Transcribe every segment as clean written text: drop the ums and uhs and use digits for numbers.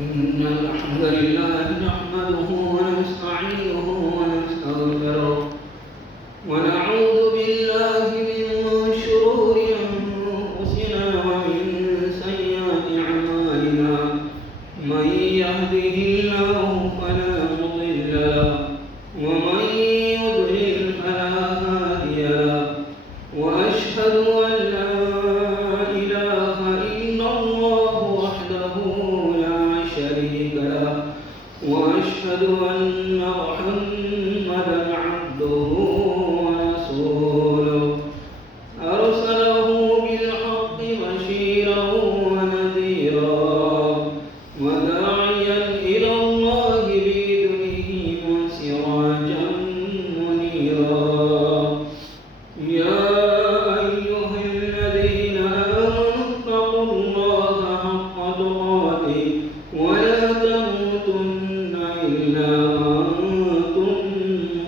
إن الحمد لله نحمده ونستعينه ونستغفره ونعوذ بالله من شرور أنفسنا ومن سيئات أعمالنا من يهده الله فلا مضل له ومن يضلل فلا هادي له وأشهد أن لا إله إلا الله وحده لا شريك له وأشهد أن محمدا عبده ورسوله أرسله بالحق بشيرا ونذيرا وداعيا إلى الله بإذنه وسراجا منيرا يا أيها الذين آمنوا اتقوا الله حق تقاته ولا تموتن إلا وأنتم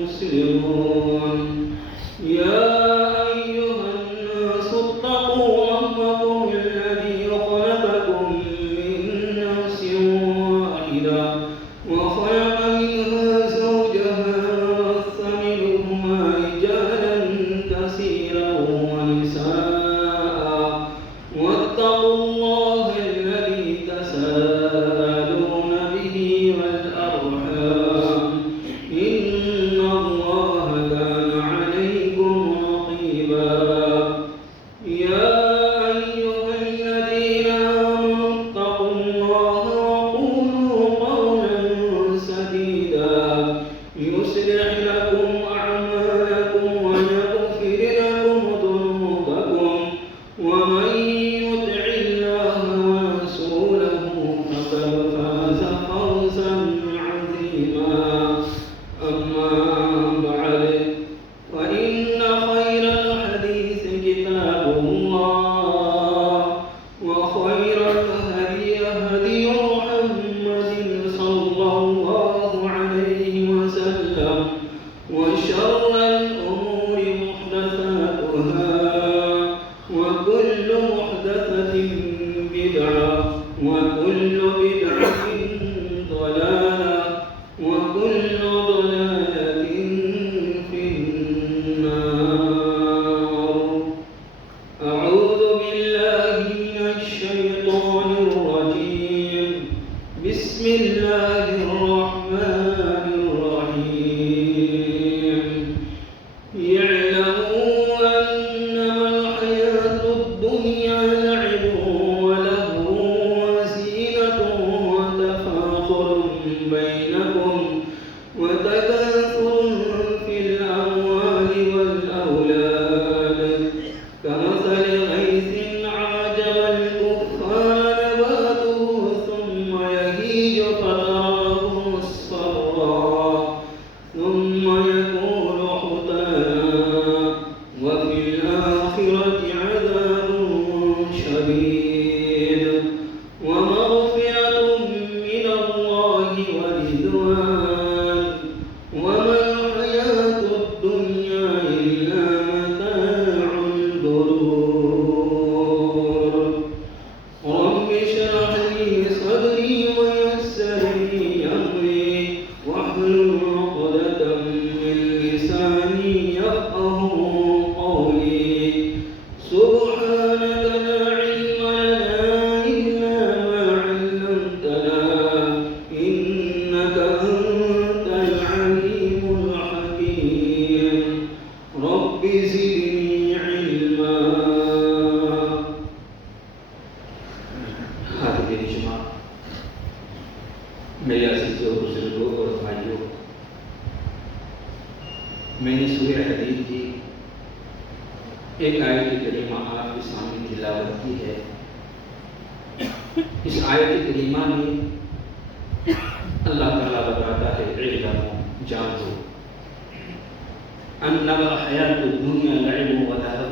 مسلمون يا أيها الناس اتقوا ربكم الذي خلقكم من نفس واحدة وخلق منها زوجها وبث منهما رجالا كثيرا ونساء واتقوا الله الذي تساءلون به والأرحام إن الله كان عليكم رقيبا يا أيها الذين آمنوا اتقوا الله وقولوا قولا سديدا يصلح لكم أعمالكم ويغفر لكم ذنوبكم ومن يطع الله ورسوله فقد فاز فوزا عظيما أما بعد فإن خير الحديث كتاب الله وخير الهدي هدي محمد صلى الله عليه وسلم وشر الأمور محدثاتها وكل محدثة بدعة وكل بدعة ضلالة وكل ضلالة في النار أعوذ بالله من الشيطان الرجيم بسم الله الرحمن الرحيم يعلموا أنما الحياة الدنيا لعب ولهو وزينة وتفاخر بينكم وتكاثر في الأموال والأولاد كمثل غيث أعجب الكفار نباته ثم يهيج فتراه مصفرا ثم يكون حطاما وفي الآخرة عذاب شديد ومغفرة من الله ورضوان وما الحياة الدنيا إلا متاع الغرور رب اشرح لي صدري ويسر لي أمري واحلل عقدة من لساني يفقه قولي سبحانك لا علم لنا إلا ما علمتنا إنك أنت العليم الحكيم رب زدني علما حاضرین اجتماع میرے عزیز و بزرگوں اور بھائیوں میں نے سورہ حدید کی ایک آیت کریمہ آپ کے سامنے تلاوت کی ہے اس آیت کریمہ میں اللہ تعالیٰ بتاتا ہے اعلموا جان دو انما الحیات الدنیا لعب و لہو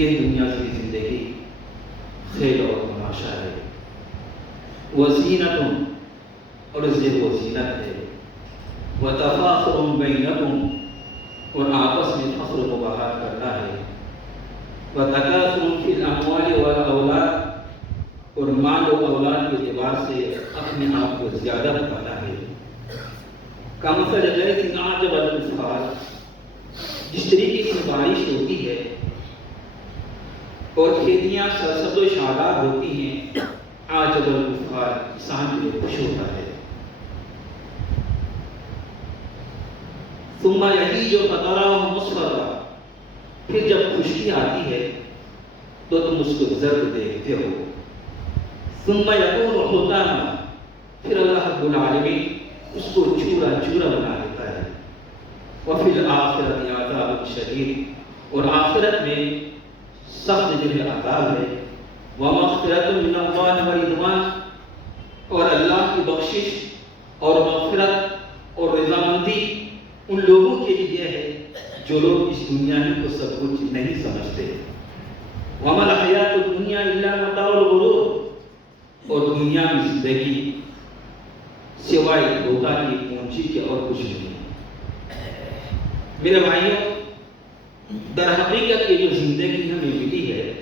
یہ دنیا کی زندگی کھیل اور تماشا ہے وزینت اور زیب و زینت ہے وتفاخر بینکم اور آپس میں فخر و بہار کرنا ہے وتکاثر فی الاموال والاولاد اور مال و اولاد کے اعتبار سے اپنے آپ کو زیادہ بتانا ہے۔ کمثل غیث اعجب الکفار، جس طریقے سے بارش ہوتی ہے اور کھیتیاں سرسبز و شاداب ہوتی ہیں، اعجب الکفار، انسان کے لیے خوش ہوتا ہے۔ ثم یہیج فتراہ مصفرا، پھر جب خشکی آتی ہے تو تم اس کو زرد دیکھتے ہو۔ ثم یکون حطاما، پھر اللہ رب العالمین اس کو چورا چورا بنا دیتا ہے۔ وفی الآخرۃ عذاب شدید، اور آخرت میں سخت جو ہے عذاب ہے۔ ومغفرۃ من اللہ ورضوان، اور اللہ کی بخشش اور مغفرت اور رضامندی ان لوگوں کے لیے ہے جو لوگ اس دنیا میں کو سب کچھ نہیں سمجھتے۔ وما الحیات الدنیا الا متاع الغرور، اور دنیا میں زندگی سوائے دھوکہ کی پونچی کے اور کچھ نہیں۔ میرے بھائیوں، در حقیقت یہ جو زندگی ہمیں ملی ہے،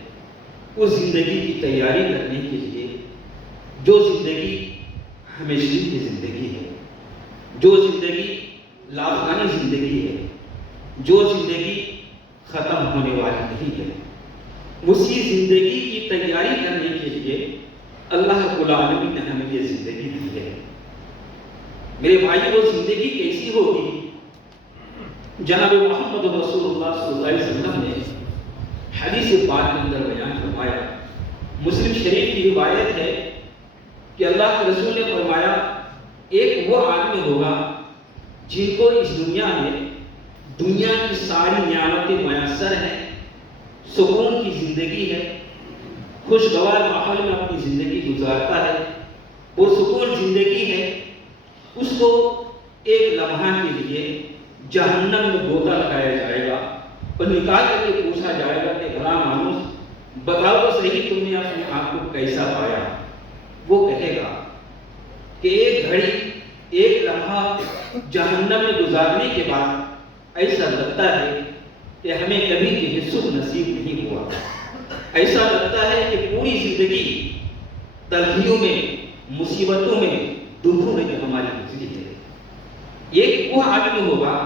اس زندگی کی تیاری کرنے کے لیے جو زندگی ہمیشہ کی زندگی ہے، جو زندگی لافانی زندگی ہے، جو زندگی ختم ہونے والی نہیں ہے، اسی زندگی کی تیاری کرنے کے لیے اللہ رب العالمین نے ہمیں یہ زندگی دی ہے۔ میرے بھائی، وہ زندگی کیسی ہوگی؟ جناب محمد رسول اللہ صلی اللہ علیہ وسلم نے حدیث پاک کے اندر بیان فرمایا، مسلم شریف کی روایت ہے کہ اللہ کے رسول نے فرمایا، ایک وہ آدمی ہوگا جن کو اس دنیا میں دنیا کی ساری نعمتیں میسر ہیں، سکون کی زندگی ہے، خوشگوار ماحول میں اپنی زندگی گزارتا ہے، پرسکون زندگی ہے، اس کو ایک لمحہ کے لیے جہنم میں گوتا لگایا جائے گا اور نکال کر کے پوچھا جائے گا کہ بھلا مانوس بتاؤ تو صحیح تم نے اپنے آپ کو کیسا پایا؟ وہ کہے گا کہ ایک گھڑی، ایک لمحہ جہنم میں گزارنے کے بعد ایسا لگتا ہے کہ ہمیں کبھی بھی سکھ نصیب نہیں ہوا، ایسا لگتا ہے کہ پوری زندگی تلخیوں میں، مصیبتوں میں، دکھوں میں ہماری گزری ہے۔ ایک وہ آدمی ہوگا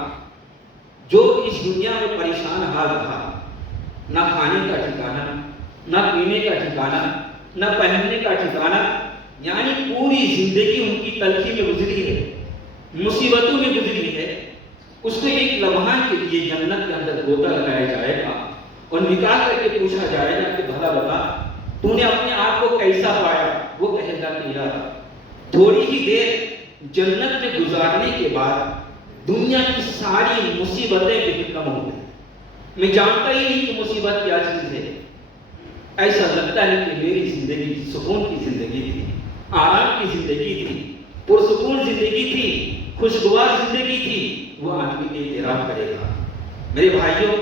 جو اس دنیا میں پریشان حال رہا، نہ کھانے کا ٹھکانہ، نہ پینے کا ٹھکانہ، نہ پہننے کا ٹھکانہ، یعنی پوری زندگی ان کی تلخی میں گزری ہے، مصیبتوں میں گزری ہے۔ اس کو ایک لمحہ کے لیے جنت کے اندر گوتا لگایا جائے گا اور نکال کر کے پوچھا جائے گا کہ بھلا بتا تو نے اپنے آپ کو کیسا پایا؟ وہ کہے گا کہ یار تھوڑی ہی دیر جنت میں گزارنے کے بعد دنیا کی ساری مصیبتیں بھی ختم ہو گئی، میں جانتا ہی نہیں کہ مصیبت کیا چیز ہے۔ ایسا لگتا ہے کہ میری زندگی سکون کی زندگی تھی، آرام کی زندگی تھی، پرسکون زندگی تھی، خوشگوار زندگی تھی۔ وہ آدمی اعتراف کرے گا۔ میرے بھائیوں،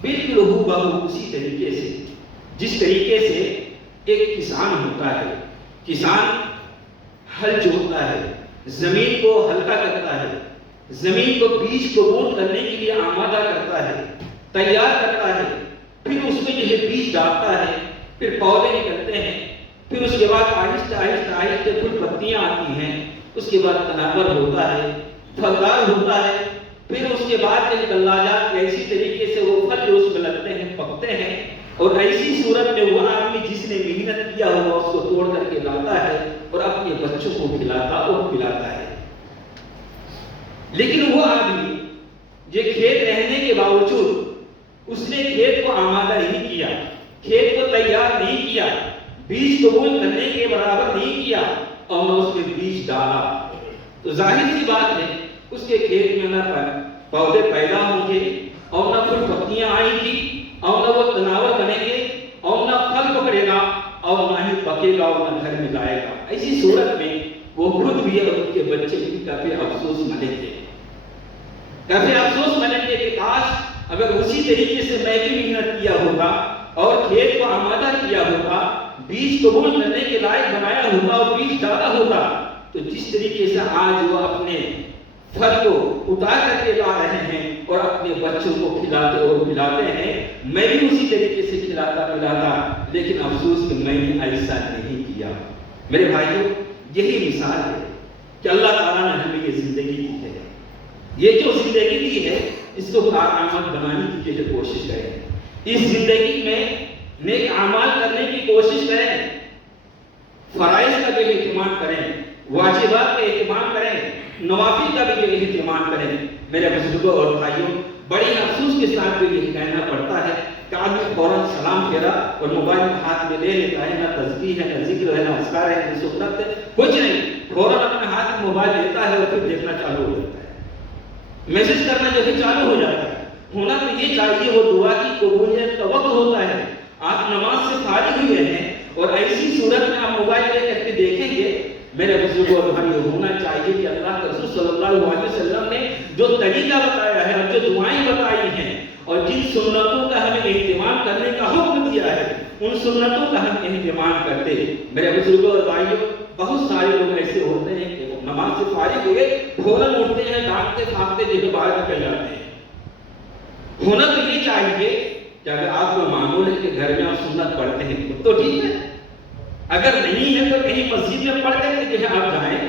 بالکل ہو بہو اسی طریقے سے جس طریقے سے ایک کسان ہوتا ہے، کسان ہل جوتتا ہے، زمین کو ہلکا کرتا ہے، زمین کو بیج کو بوٹ کرنے کے لیے آمادہ کرتا ہے، تیار کرتا ہے، پھر اس میں جو ہے بیج ڈالتا ہے، پھر پودے نکلتے ہیں، پھر اس کے بعد آہستہ آہستہ آہستہ پھر پتیاں آتی ہیں، اس کے بعد تناور ہوتا ہے، پھلدار ہوتا ہے، پھر اس کے بعد دلاجات ایسی طریقے سے وہ پھل جو اس میں لگتے ہیں پکتے ہیں، اور ایسی صورت میں وہ آدمی جس نے محنت کیا ہوگا اس کو توڑ کر کے لاتا ہے اور اپنے بچوں کو کھلاتا اور پلاتا ہے۔ لیکن وہ آدمی جو کھیت رہنے کے باوجود اس نے کھیت کو آمادہ نہیں کیا، کھیت کو تیار نہیں کیا، بیج قبول کرنے کے برابر نہیں کیا اور نہ اس میں بیج ڈالا، تو ظاہر سی بات ہے اس کے کھیت میں نہ پودے پیدا ہوں گے اور نہ پھر پتیاں آئیں گی اور نہ وہ تناور بنیں گے اور نہ پھل پکڑے گا اور نہ ہی پکے گا اور نہ گھر میں لائے گا۔ ایسی صورت میں وہ خود بھی اور ان کے بچے بھی کافی افسوس منیں گے، کافی افسوس منیں گے کہ کاش اگر اسی طریقے سے میں بھی محنت کیا ہوگا اور کھیت کو آمادہ کیا ہوگا، بیج قبول کرنے کے لائق بنایا ہوگا اور بیج ڈالا ہوگا، تو جس طریقے سے آج وہ اپنے پھل کو اتار کر کے لا رہے ہیں اور اپنے بچوں کو کھلاتے اور پلاتے ہیں، میں بھی اسی طریقے سے کھلاتا پلاتا، لیکن افسوس کہ میں نے ایسا نہیں کیا۔ میرے بھائیوں، یہی مثال ہے کہ اللہ تعالیٰ نے ہمیں یہ زندگی دی ہے. یہ جو زندگی دی ہے اس کو کارآمد بنانے کی جو کوشش کریں. اس زندگی میں نیک اعمال کرنے کی کوشش کریں, فرائض کا بھی اہتمام کریں, واجبات کا اہتمام کریں, نوافل کا بھی اہتمام کریں. میرے بزرگوں اور بھائیوں, بڑی افسوس کے ساتھ بھی یہ کہنا پڑتا ہے کہ آدمی فوراً سلام پھیرا اور موبائل ہاتھ میں لے لیتا ہے, نہ تسبیح ہے, نہ ذکر ہے, نہ اذکار ہے, نہ سنت ہے, کچھ نہیں. فوراً اپنے ہاتھ میں موبائل لیتا ہے اور پھر دیکھنا چالو ہو جاتا ہے, میسج کرنا جو ہے چالو ہو جاتا ہے. ہونا تو یہ چاہیے وہ دعا کی قبولیت کا وقت ہوتا ہے. آپ نماز سے فارغ ہوئے ہیں اور ایسی صورت میں آپ موبائل لے کر کے دیکھیں گے. میرے بزرگوں اور بھائیوں, ہونا چاہیے کہ اللہ کے رسول صلی اللہ علیہ وسلم نے جو طریقہ بتایا ہے اور جو دعائیں بتائی ہیں اور جن سنتوں کا ہمیں اہتمام کرنے کا حکم دیا ہے, ان سنتوں کا ہم اہتمام کرتے. میرے بزرگوں اور بھائیوں, بہت سارے لوگ ایسے ہوتے ہیں کہ نماز سے فارغ ہوئے فوراً اٹھتے ہیں, ڈانٹتے پھانکتے جو باہر نکل جاتے ہیں. ہونا تو یہ چاہیے کہ اگر آپ کو معمول ہے کہ گھر میں آپ سنت پڑھتے ہیں تو ٹھیک ہے, اگر نہیں ہے تو کہیں مسجد میں پڑھ کر کے جو ہے آپ جائیں.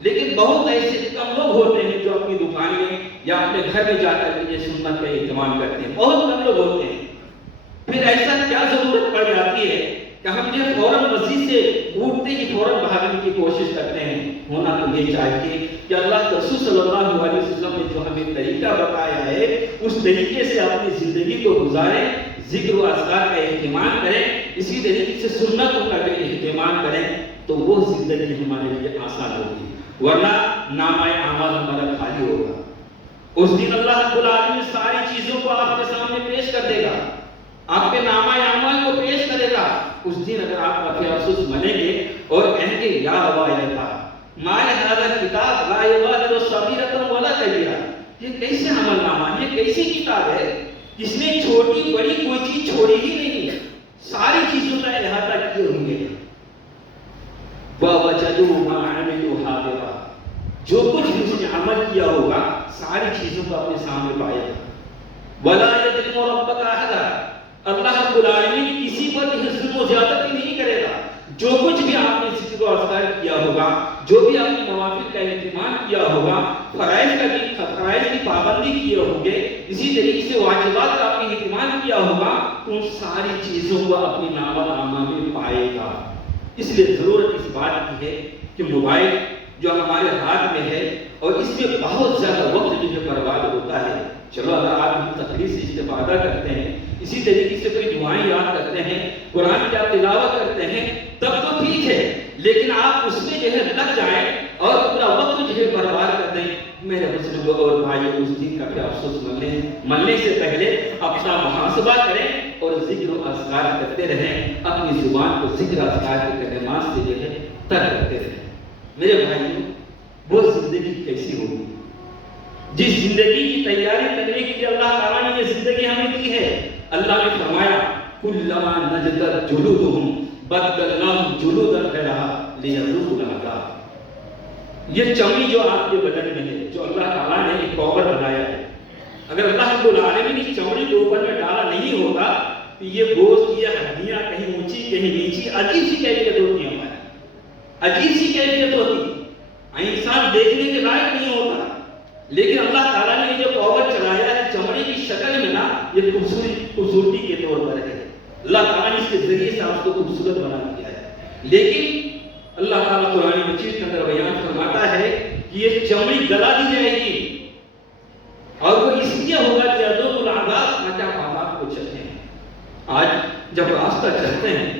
لیکن بہت ایسے کم لوگ ہوتے ہیں جو اپنی دکان میں یا اپنے گھر میں جا کر کے یہ سنت کا اہتمام کرتے ہیں. بہت کم لوگ ہوتے ہیں. پھر ایسا کیا ضرورت پڑ جاتی ہے کہ ہم جو فوراً مسجد سے اٹھتے ہی فوراً بھاگنے کی کوشش کرتے ہیں. ہونا تو یہ چاہیے کہ اللہ کے رسول صلی اللہ علیہ وسلم نے جو ہمیں طریقہ بتایا ہے اس طریقے سے اپنی زندگی کو گزاریں, ذکر و اذکار کا اہتمام کریں, اسی طریقے سے سنتوں کا بھی اہتمام کریں, تو وہ زندگی ہمارے لیے آسان ہوگی. ورنہ نامہ اعمال ہمارا خالی ہوگا. اس دن اللہ رب العالمین ساری چیزوں کو آپ کے سامنے پیش کر دے گا, آپ کے نامہ اعمال کو پیش کرے گا. اس دن اگر آپ کا افسوس ملیں گے اور کہیں گے یا ویلتا ما لهذا الكتاب لا يغادر صغيرة ولا كبيرة, یہ کیسے عمل نامہ ہے, یہ کیسی کتاب ہے جس نے چھوٹی بڑی کوئی چیز چھوڑی ہی نہیں, ساری چیزوں کا احاطہ کیے ہوئے ہیں. وَوَجَدُوا مَا عَمِلُوا حَاضِرًا, جو کچھ بھی اس نے عمل کیا ہوگا ساری چیزوں کو اپنے سامنے پائے گا. وَلَا يَظْلِمُ رَبُّكَ أَحَدًا, اللہ رب العالمین کسی پر بھی ظلم و زیادتی نہیں کرے گا. جو کچھ بھی آپ نے ذکر و اذکار کیا ہوگا, جو بھی آپ نے نوافل کا اہتمام کیا ہوگا, فرائض کی پابندی کیے ہوں گے, اسی طریقے سے واجبات کا آپ نے اہتمام کیا ہوگا, ان ساری چیزوں کو اپنی نامہ میں پائے گا. اس لیے ضرورت اس بات کی ہے کہ موبائل جو ہمارے ہاتھ میں ہے اور اس میں بہت زیادہ وقت جو ہے برباد ہوتا ہے. چلو اگر آپ تقریر سے استفادہ کرتے ہیں, اسی طریقے سے کوئی دعائیں یاد کرتے ہیں, قرآن کی آپ تلاوت کرتے ہیں, تب تو ٹھیک ہے. لیکن آپ اس میں جو ہے لگ جائیں اور پورا وقت جو ہے برباد کر دیں. میرے بزرگوں اور بھائیوں, اس دن کا کیا افسوس ملنے سے پہلے اپنا محاسبہ کریں اور ذکر و اذکار کرتے رہیں, اپنی زبان کو ذکر اذکار کے کلمات سے جو ہے تر کرتے رہیں. میرے بھائیوں, وہ زندگی کیسی ہوگی جس زندگی کی تیاری کرنے کے لیے اللہ تعالیٰ نے یہ زندگی ہمیں دی ہے. اللہ نے فرمایا کلما نضجت جلودہم بدلناہم جلودا غیرہا لیذوقوا العذاب. یہ چمڑی جو آپ کے بدن میں ہے, جو اللہ تعالیٰ نے ایک کور بنایا ہے, اگر اللہ رب العالمین اس چمڑی کو اوپر میں ڈالا نہیں ہوتا تو یہ گوشت, یہ ہڈیاں کہیں اونچی کہیں نیچی, عجیب سی کیفیت ہوتی ہے ہماری, عجیب سی کیفیت ہوتی, انسان دیکھنے کے لائق نہیں ہوتا. لیکن اللہ تعالیٰ نے جو کور چلایا ہے چمڑی کی شکل میں نا, یہ خوبصورتی کے طور پر ہے. اللہ تعالیٰ نے اس کے ذریعے سے آپ کو خوبصورت بنا دیا ہے. لیکن اللہ تعالیٰ قرآن مجید کے اندر بیان فرماتا ہے کہ یہ چمڑی گلا دی جائے گی اور وہ اس لیے ہوگا کہ ذوقوا العذاب, تاکہ آپ عذاب کو چکھیں. آج جب راستہ چلتے ہیں,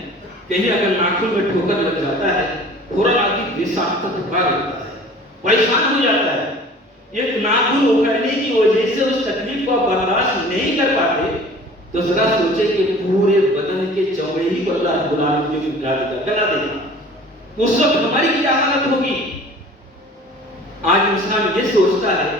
کہیں اگر ناخن میں ٹھوکر لگ جاتا ہے, فوراً آدمی بے ساختہ ٹھکار ہوتا ہے, پریشان ہو جاتا ہے. ایک ناخن اکھڑنے کی وجہ سے اس تکلیف کو برداشت نہیں کر پاتے, تو ذرا سوچے کہ پورے بدن کے چمڑے ہی کو اللہ رب العالمین جو گلا دے گا, اس وقت ہماری کیا حالت ہوگی. آج انسان یہ سوچتا ہے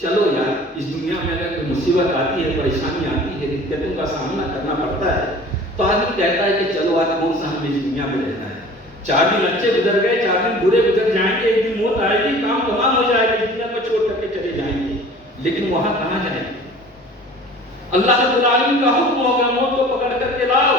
چلو یار اس دنیا میں اگر کوئی مصیبت آتی ہے, پریشانی آتی ہے, دقتوں کا سامنا کرنا پڑتا ہے, تو آدمی کہتا ہے کہ چلو آج کون سا ہمیں اس دنیا میں رہنا ہے. 4 دن اچھے گزر گئے, 4 دن برے گزر جائیں گے, ایک دن موت آئے گی, کام تمام ہو جائے گا, اس دنیا کو چھوڑ کر کے چلے جائیں گے. لیکن وہاں کہاں جائیں گے؟ اللہ رب العالمین کا حکم ہوگا موت کو پکڑ کر کے لاؤ,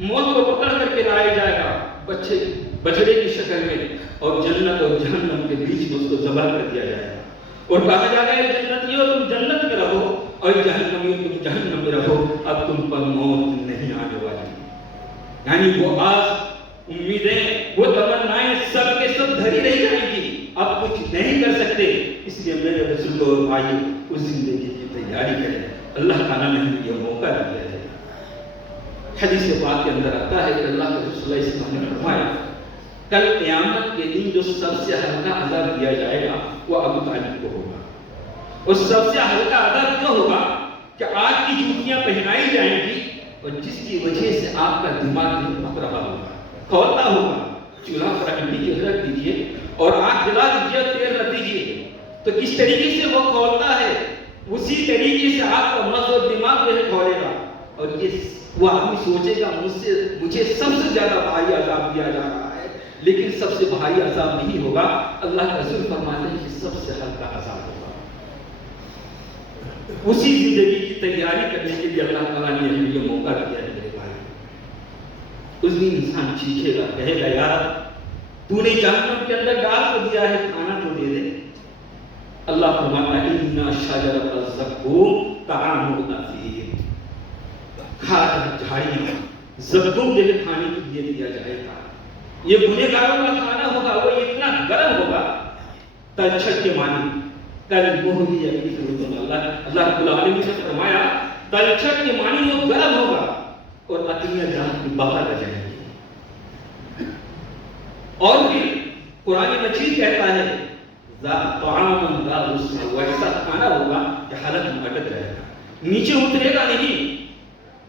موت کو پکڑ کر کے لایا جائے گا. بچڑے کی شکل میں، اور جنت اور جہنم کے بیچ میں اس کو ذبح کر دیا جائے گا اور کہا جائے گا جنتیوں تم جنت میں رہو اور جہنمیوں تم جہنم میں رہو، اب تم پر موت نہیں آنے والی۔ یعنی وہ آس، امیدیں، وہ تمنائیں سب کے سب دھری رہ جائیں گی، اب کچھ نہیں کر سکتے۔ اس لیے میرے رسول اور بھائی اس زندگی کی تیاری کریں، اللہ تعالیٰ نے ہمیں یہ موقع دیا ہے۔ حدیث پاک کے اندر آتا ہے کہ اللہ کے رسول علیہ السلام نے فرمایا کل قیامت کے دن جو سب سے ہلکا عذاب دیا جائے گا وہ ابو طالب کو ہوگا، اور سب سے ہلکا عذاب کیوں ہوگا کہ آگ کی جوتیاں پہنائی جائیں گی اور جس کی وجہ سے آپ کا دماغ دھڑک رہا ہوگا، کھولتا ہوگا۔ چولہا پر انڈی کے رکھ دیجئے اور آگ جلا دیجئے اور تیل رکھ دیجئے، تو کس طریقے سے وہ کھولتا ہے اسی طریقے سے آپ کا مغز اور دماغ جو ہے کھولے گا، اور یہ وہ آدمی سوچے گا مجھے سب سے زیادہ بھاری عذاب دیا جا رہا ہے، لیکن سب سے بھاری عذاب نہیں ہوگا، اللہ کا رسول فرماتے ہیں کہ سب سے ہلکا عذاب ہوگا۔ اسی زندگی کی تیاری کرنے کے لیے اللہ تعالیٰ نے ہمیں یہ موقع دیا ہے میرے بھائی۔ اس دن انسان چیخے گا، کہے گا یار تو نے جہنم کے اندر ڈال تو دیا ہے، کھانا تو دے دے۔ اللہ فرماتا ہے اِنَّ شَجَرَتَ الزَّقُّومِ طَعَامُ الْأَثِيمِ، جھاڑیاں زقوم جو ہے کھانے کے لیے دیا جائے گا، یہ گنہگاروں کا کھانا ہوگا، وہ اتنا گرم ہوگا تلچھٹ کے معنی کل مہری ابھی فرمایا اللہ رب العالمین نے فرمایا تلچھٹ کے معنی وہ گرم ہوگا اور اتنیاں جہاں کی باہر آ جائیں گی۔ اور پھر قرآن مجید کہتا ہے طعام ذا غصہ، وہ ایسا کھانا ہوگا کہ حلق میں اٹک جائے گا، نیچے اترے گا نہیں،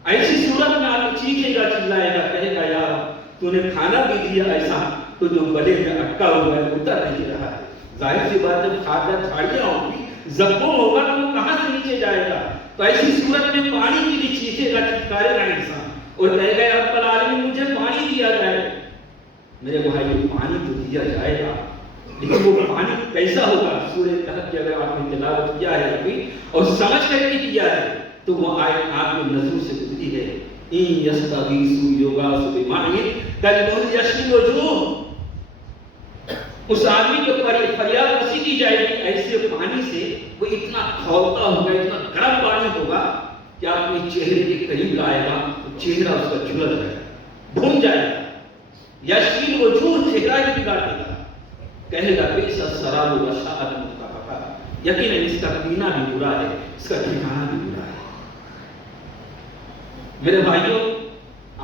ایسی صورت میں آپ چیخے گا، چلائے گا، کہے گا یار تو نے کھانا بھی دیا ایسا تو جو گلے میں اٹکا ہوا ہے اتر نہیں رہا ہے۔ ظاہر سی بات جب کھانا جھاڑیاں ہوگی زخم ہوگا تو وہ کہاں سے نیچے جائے گا، تو ایسی صورت میں پانی کے لیے چیخے گا، چتکارے گا انسان اور کہے گا رب العالمین مجھے پانی دیا جائے۔ میرے بھائی پانی تو دیا جائے گا، لیکن وہ پانی کیسا ہوگا؟ سورہ کہف کی اگر آپ نے تلاوت کیا ہے ابھی اور سمجھ کر کے کیا ہے تو وہ آیت آپ کے نظروں سے گزری ہے، ان یستغیثوا یغاثوا بماء کالمہل یشوی الوجوہ۔ اس آدمی کے اوپر فریاد اسی کی جائے گی ایسے پانی سے، وہ اتنا کھولتا ہوگا، اتنا گرم پانی ہوگا کہ اپنے چہرے کے قریب لائے گا تو چہرہ اس کا جھلس جائے گا، بھون جائے گا۔ یشوی الوجوہ، چہرہ ہی بگاڑ دے گا، کہے گا بئس الشراب وساءت مرتفقا، یقیناً اس کا پینا بھی برا ہے، اس کا ٹھکانہ بھی برا ہے۔ میرے بھائیوں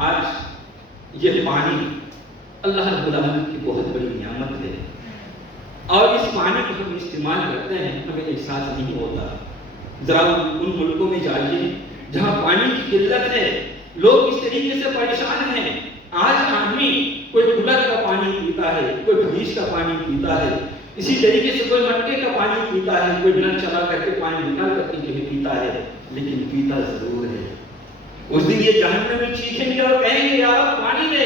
آج یہ پانی اللہ رب العالمین کی بہت بڑی نعمت ہے، اور اس پانی کو ہم استعمال کرتے ہیں ہمیں احساس نہیں ہوتا۔ ذرا ان ملکوں میں جائیے جہاں پانی کی قلت ہے، لوگ اس طریقے سے پریشان ہیں۔ آج آدمی کوئی کولر کا پانی پیتا ہے، کوئی فریج کا پانی پیتا ہے، اسی طریقے سے کوئی مٹکے کا پانی پیتا ہے، کوئی نل چلا کر کے پانی نکال کر کے جو ہے پیتا ہے، لیکن پیتا ضرور ہے۔ اس دن یہ جہنمی چیخیں گے اور کہیں گے یار پانی دے،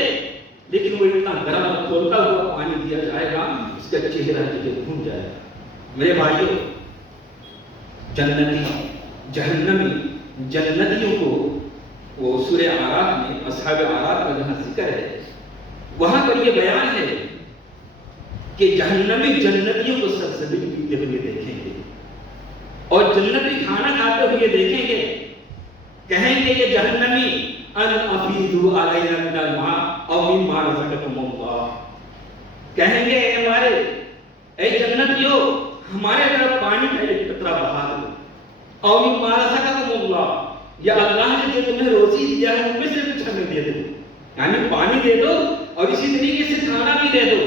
لیکن وہ اتنا گرم اور کھولتا ہوا پانی دیا جائے گا اس کا چہرہ جو بھون جائے گا۔ میرے بھائیوں جنتی جہنمی جنتیوں کو وہ سورہ اعراف میں اصحاب اعراف کا جہاں ذکر ہے وہاں پر یہ بیان ہے کہ جہنمی جنتیوں کو سلسبیل پیتے ہوئے دیکھیں گے اور جنتی کھانا کھاتے ہوئے دیکھیں گے، کہیں گے یہ جہنمی ان افیدوا علینا من الماء او مما رزقکم اللہ، کہیں گے ہمارے اے جنتیوں ہمارے طرف پانی کا ایک قطرہ بہا دو، او مما رزقکم اللہ، یا اللہ نے جو تمہیں روزی دیا ہے ان میں سے کچھ ہمیں دے دو، یعنی پانی دے دو اور اسی طریقے سے کھانا بھی دے دو۔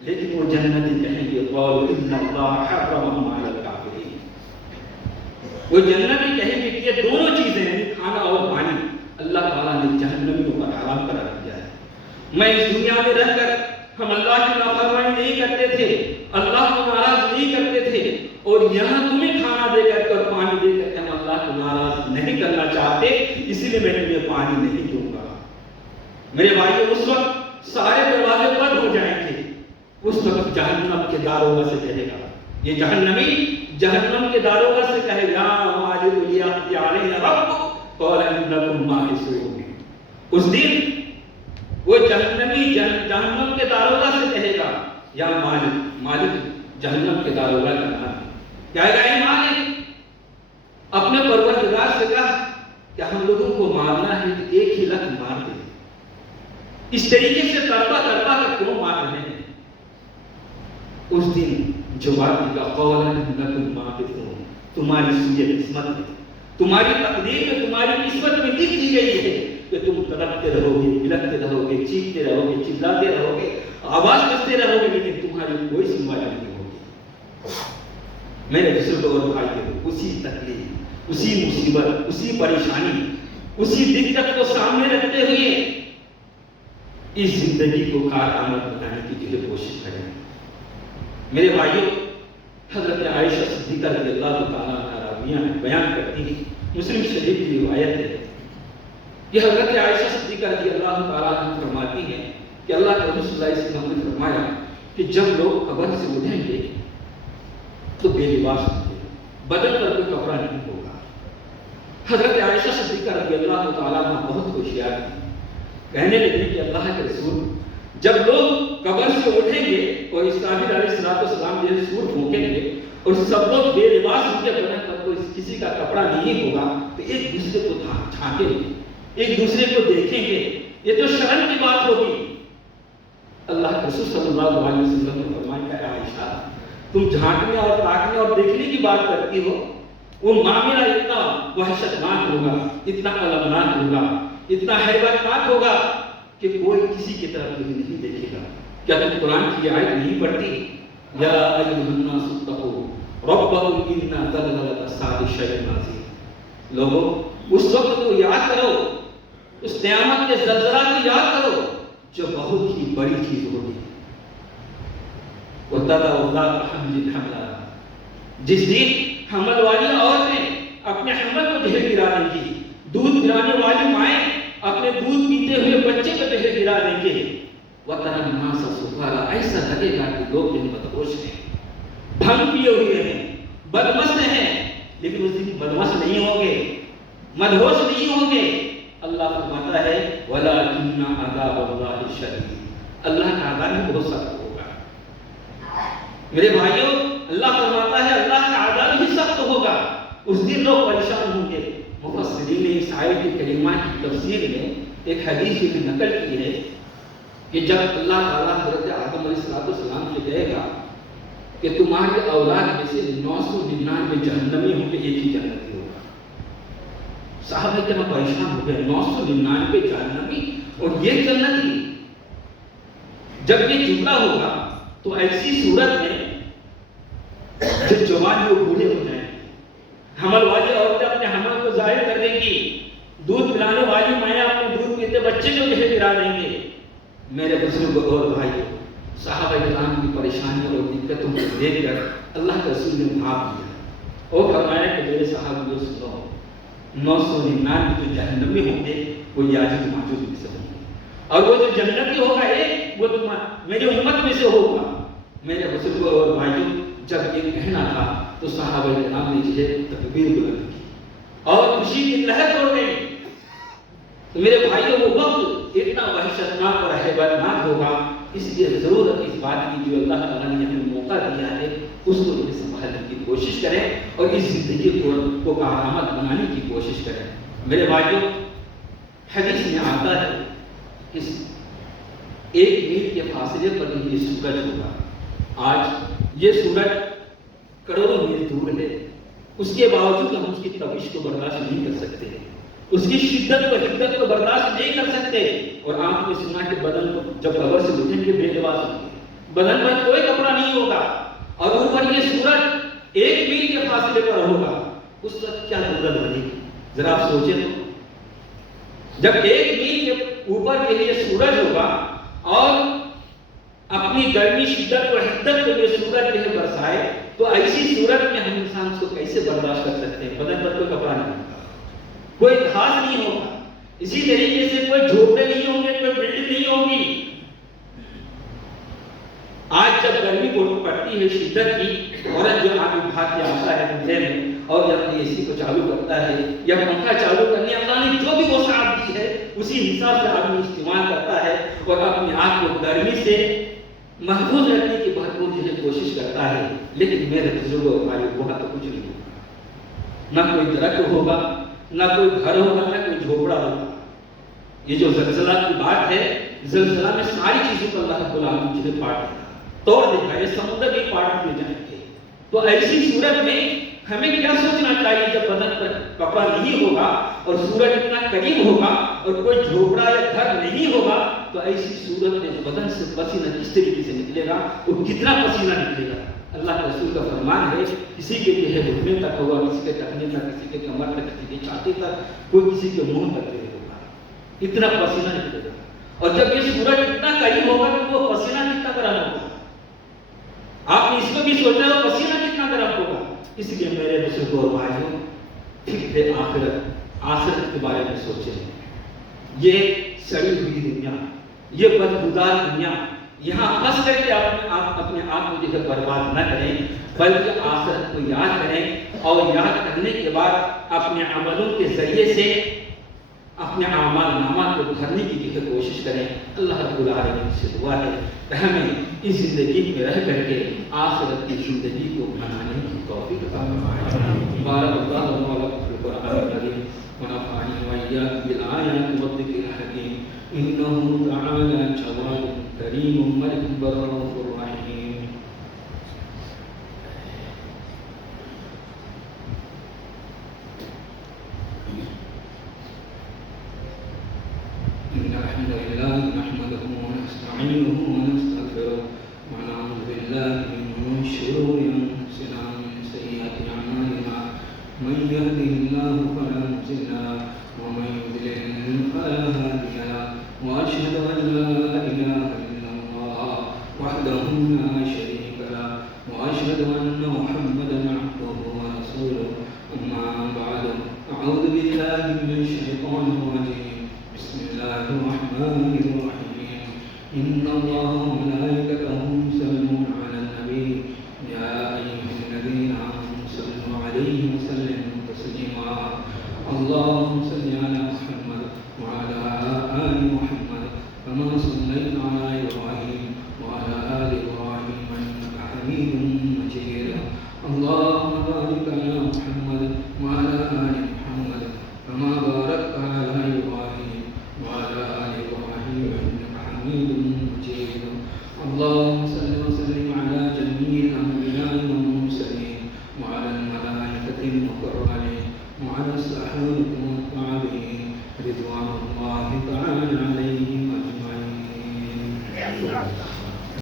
لیکن وہ جنتی کہیں گے قالوا ان اللہ حرمهما علی الکافرین، وہ جنتی کہیں گے کہ یہ دونوں چیزیں یعنی کھانا اور پانی اللہ تعالیٰ نے جہنمیوں پر حرام قرار دیا ہے۔ میں اس دنیا میں رہ کر ہم اللہ کی نافرمانی نہیں کرتے تھے، اللہ کو ناراض نہیں کرتے تھے، اور یہاں تمہیں کھانا دے کر اور پانی دے کر ہم اللہ کو ناراض نہیں کرنا چاہتے، اسی لیے میں تمہیں پانی نہیں دوں گا۔ میرے بھائیو اس وقت سارے دروازے بند ہو جائیں گے، اس وقت جہنم کے داروغہ سے کہے گا، یہ جہنمی جہنم کے داروغہ سے کہے گا مالک لیقضی علینا ربک قال انکم ماکثون۔ اس دن وہ جہنمی جہنم کے داروغہ سے کہے گا یا مالک، مالک جہنم کے داروغہ کا نام ہے، کہے گا اے مالک، اپنے پروردگار سے کہا کہ ہم لوگوں کو مارنا ہے تو ایک ہی لت مار دے، اس طریقے سے تڑپا تڑپا کر کیوں مار رہے ہیں؟ اس دن جواب دے گا قولا انکم ماکثون، تمہاری سوئے قسمت میں، تمہاری تقدیر میں، تمہاری قسمت میں لکھ دی گئی ہے کہ تم تڑپتے رہو گے، بلکتے رہو گے، چیختے رہو گے، چلاتے رہو گے، آواز کرتے رہو گے، لیکن تمہاری کوئی سنوائی نہیں ہوگی۔ میرے بزرگوں اور بھائیوں، اسی تکلیف، اسی مصیبت، اسی پریشانی، اسی دقت کو سامنے رکھتے ہوئے اس زندگی کو کارآمد بنانے کی جو کوشش کریں۔ میرے بھائیوں، حضرت عائشہ صدیقہ رضی اللہ تعالیٰ عنہا راویہ بیان کرتی ہیں، مسلم شریف کی روایت ہے، یہ حضرت عائشہ صدیقہ رضی اللہ تعالیٰ عنہ فرماتی ہیں کہ اللہ کے رسول صلی اللہ علیہ وسلم نے فرمایا کہ جب لوگ قبر سے اٹھیں گے تو بے لباس ہوں گے، بدن پر کوئی کپڑا نہیں ہوگا۔ حضرت عائشہ صدیقہ رضی اللہ تعالیٰ عنہ بہت ہوشیار تھی، کہنے لگی کہ اللہ کے رسول، جب لوگ قبر سے اٹھیں گے اور اسرافیل علیہ السلام جو سور پھونکیں گے اور سب لوگ بے لباس ہوں گے، بدن پر کوئی کسی کا کپڑا نہیں ہوگا، تو ایک دوسرے کو جھانکیں گے، ایک دوسرے کو دیکھیں گے، یہ تو شرم کی بات ہوگی۔ اللہ کے رسول صلی اللہ علیہ وسلم نے فرمایا کہ عائشہ، تم جھانکنے اور تاکنے اور دیکھنے کی بات کرتی ہو، وہ معاملہ اتنا وحشتناک ہوگا، اتنا المناک ہوگا، اتنا ہیبت ناک ہوگا کہ کوئی کسی کی طرف نہیں دیکھے گا۔ کیا تم قرآن کی آیت نہیں پڑھتی؟ یا ایھا الناس اتقوا ربکم ان زلزلۃ الساعۃ شیء عظیم۔ لوگوں، اس وقت کو یاد کرو، اس قیامت کے زلزلہ کو یاد کرو جو بہت ہی بڑی چیز ہوگی۔ وَتَضَعُ ذَاتُ حَمْلٍ حَمْلَهَا، جس دن حمل والی عورتیں اپنے حمل کو ڈھیر گرا دیں گی، دودھ پلانے والی مائیں اپنے دودھ پیتے ہوئے بچے کو ڈھیر گرا دیں گے۔ وَتَرَى النَّاسَ سُكَارَىٰ، ایسا لگے گا کہ لوگ بدہوش ہیں، بھنگ پیے ہوئے ہیں، بدمست ہیں، لیکن اس دن بدمست نہیں ہوں گے، مدہوش نہیں ہوں گے۔ اللہ فرماتا ہے وَلَٰكِنَّ عَذَابَ اللَّهِ شَدِيدٌ، اللہ کا عذاب بھی بہت سخت ہوگا۔ میرے بھائیوں، اللہ فرماتا ہے اللہ کا عذاب بھی سخت ہوگا، اس دن لوگ پریشان ہوں گے۔ مفسرین نے اس آیت کی کلمات کی تفسیر میں ایک حدیث میں نقل کی ہے کہ جب اللہ تعالیٰ حضرت آدم علیہ السلام سے کہے گا کہ تمہارے اولاد میں سے 999 جہنمی ہوں گے، ایک ہی جنتی ہوگا، صحابہ کہنا پریشان ہو گئے، 999 جہنمی اور یہ جنتی۔ جب یہ جملہ ہوگا تو ایسی صورت میں جو جوان وہ بوڑھے ہو جائیں، حمل والی عورتیں اپنے حمل کو ظاہر کر دیں گی، دودھ پلانے والی مائیں اپنے دودھ پیتے بچے کو ڈھیر گرا دیں گے۔ میرے بزرگ اور بھائیوں، صحابہ کرام کی پریشانیوں اور دقتوں کو دیکھ کر اللہ کے رسول نے بھاپ دیا اور فرمایا کہ میرے صحابیوں سنو، 999 جو جہنمی ہوں گے وہ یاجوج ماجوج میں سے ہوں گے، اور وہ جو جنتی ہوگا ایک وہ میری امت میں سے ہوگا۔ میرے بزرگ اور بھائیوں، جب یہ کہنا تھا تو صحابہ کرام نے جو ہے تکبیر بلند کی اور خوشی کی لہر توڑ گئی۔ تو میرے بھائیوں، وہ وقت اتنا وحشتناک اور ہیبتناک ہوگا، اس لیے ضرورت اس بات کی جو اللہ تعالیٰ نے ہمیں موقع دیا ہے اس کو جو سنبھالنے کی کوشش کریں اور اس زندگی کو کارآمد بنانے کی کوشش کریں۔ میرے بھائیوں، حدیث میں آتا ہے کہ 1 میل کے فاصلے پر یہ سورج ہوگا۔ آج یہ سورج کروڑوں میل دور ہے، اس کے باوجود ہم اس کی تپش کو برداشت نہیں کر سکتے، اس کی شدت و حدت کو برداشت نہیں کر سکتے۔ اور آپ نے سنا کہ بدن کو جب قبر سے اٹھیں گے بے لباس ہوں گے، بدن پر کوئی کپڑا نہیں ہوگا، اور اوپر یہ سورج 1 میل کے فاصلے پر ہوگا۔ اس وقت کیا ضرورت بنے گی؟ ذرا آپ سوچیں تو، جب 1 میل کے اوپر یہ سورج ہوگا اور اپنی گرمی شدت و حدت کو یہ سورج جو برسائے، تو ایسی صورت میں ہم انسان اس کو کیسے برداشت کر سکتے ہیں؟ بدن پر کوئی کپڑا نہیں ہوگا، کوئی گھاس نہیں ہوگا، اسی طریقے سے کوئی جھوپڑے نہیں ہوں گے، کوئی بلڈنگ نہیں ہوگی۔ آج جب گرمی پڑتی ہے شدت کی، عورت جو آگ بھاگ کے آتا ہے کمرے میں اور جب اپنی اے سی کو چالو کرتا ہے یا پنکھا چالو کرنے اللہ نے جو بھی وسعت دی ہے اسی حساب سے آدمی استعمال کرتا ہے اور اپنے آپ کو گرمی سے محفوظ رکھنے کی بھرپور کوشش کرتا ہے، لیکن میرے بزرگوں اور بھائیوں وہاں تو کچھ نہیں ہوگا، نہ کوئی درخت ہوگا، نہ کوئی گھر ہوگا، نہ کوئی جھوپڑا ہوگا۔ یہ جو زلزلہ کی بات ہے، زلزلہ میں ساری چیزوں کو اللہ رب العالمین نے پاٹ دیا، توڑ دیا، یہ سمندر بھی پاٹ میں جائیں گے۔ تو ایسی صورت میں ہمیں کیا سوچنا چاہیے؟ جب بدن پر کپڑا نہیں ہوگا اور سورج اتنا قریب ہوگا اور کوئی جھوپڑا یا گھر نہیں ہوگا، تو ایسی صورت میں بدن سے پسینہ کس طریقے سے نکلے گا اور کتنا پسینہ نکلے گا؟ اللہ کے رسول کا فرمان ہے، کسی کے جو ہے گھٹنے تک ہوگا، کسی کے ٹخنے تک، کسی کے کمر تک، کسی کے چھاتی تک، کوئی کسی کے منہ تک نہیں ہوگا، اتنا پسینہ نکلے گا۔ اور جب یہ سورج اتنا قریب ہوگا تو وہ پسینہ کتنا گرم ہوگا؟ آپ نے اس کو بھی سوچا ہو پسینہ کتنا گرم ہوگا؟ اس لیے میرے بزرگوں اور بھائیوں، فکر آخرت کے بارے میں سوچیں۔ یہ سڑی ہوئی دنیا، یہ بدبودار دنیا، یہاں پھنس کر کے اپنے آپ کو جو ہے برباد نہ کریں، بلکہ آخرت کو یاد کریں، اور یاد کرنے کے بعد اپنے عملوں کے ذریعے سے اپنے اعمال نامہ کو بھرنے کی جو ہے کوشش کریں۔ اللہ رب العالمین سے دعا ہے کہ ہمیں اس زندگی میں رہ کر کے آخرت کی زندگی کو بنانے کی توفیق عطا فرمائے۔ بارک اللہ لنا فی القرآن الکریم ونفعني وإياكم بالآيات والذكر الحكيم إنه تعالى جواد كريم ملك بر رؤوف رحيم۔ إن الحمد لله نحمده ونستعينه ونستغفره ونعوذ بالله من شرور أنفسنا ومن سيئات أعمالنا، من يهده الله فلا مضل له ومن يضلل فلا هادي له، وأشهد أن لا إله إلا الله وحده لا شريك له، وأشهد أن محمدا عبده ورسوله، أما بعد، أعوذ بالله من الشيطان الرجيم، بسم الله الرحمن الرحيم، إن الله وملائكته يصلون على النبي، يا أيها الذين آمنوا صلوا عليه وسلموا تسليما، اللهم صل على محمد وعلى آل محمد كما صليت على إبراهيم وعلى آل إبراهيم إنك حميد مجيد، اللهم بارك على محمد وعلى آل محمد كما باركت على إبراهيم وعلى آل إبراهيم إنك حميد مجيد، اللهم صل وسلم على جميع الأنبياء والمرسلين وعلى الملائكة المقربين وعلى الصحابة والتابعين رضوان الله تعالى عليهم أجمعين۔